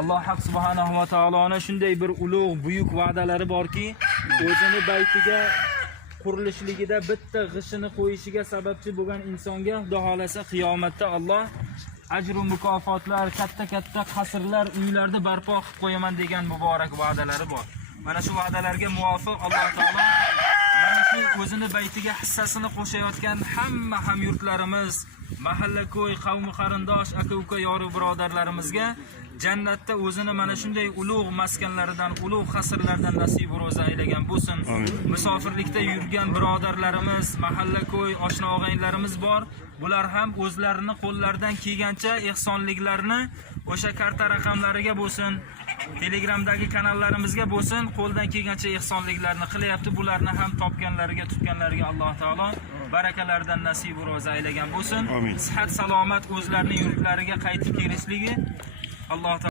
Alloh haq subhanahu va taoloning shunday bir ulug' buyuk va'dalari borki, o'zini baytiga qurilishligida bitta g'ishini qo'yishiga sababchi bo'lgan insonga Xudo xolasa qiyomatda Alloh ajr va mukofotlar, katta qasrlar, uylarni barpo qilib qo'yaman degan muborak va'dalari bor. Mana shu va'dalarga muvofiq Alloh taolo mana shu o'zini baytiga hissasini qo'shayotgan hamma hamyurtlarimiz, mahalla-ko'y, qavmi qarindosh, aka-uka, yoru birodarlarimizga jannatda o'zini mana shunday ulug' maskanlaridan, ulug' qasrlardan nasib ro'za aylagan bo'lsin. Musofirlikda yurgan birodarlarimiz, mahalla-ko'y, oshna-og'aylarimiz bor. Bular ham o'zlarining qo'llaridan kelgancha ehsonliklarni o'sha karta raqamlariga bo'lsin, Telegramdagi kanallarimizga bo'lsin, qo'ldan kelgancha ehsonliklarni qilyapti. Bularni ham topganlariga, tutganlariga Alloh taolo barakalardan nasib ro'za aylagan bo'lsin. Sihat, salomat o'zlarining yurtlariga qaytib kelishligi Alloh taolo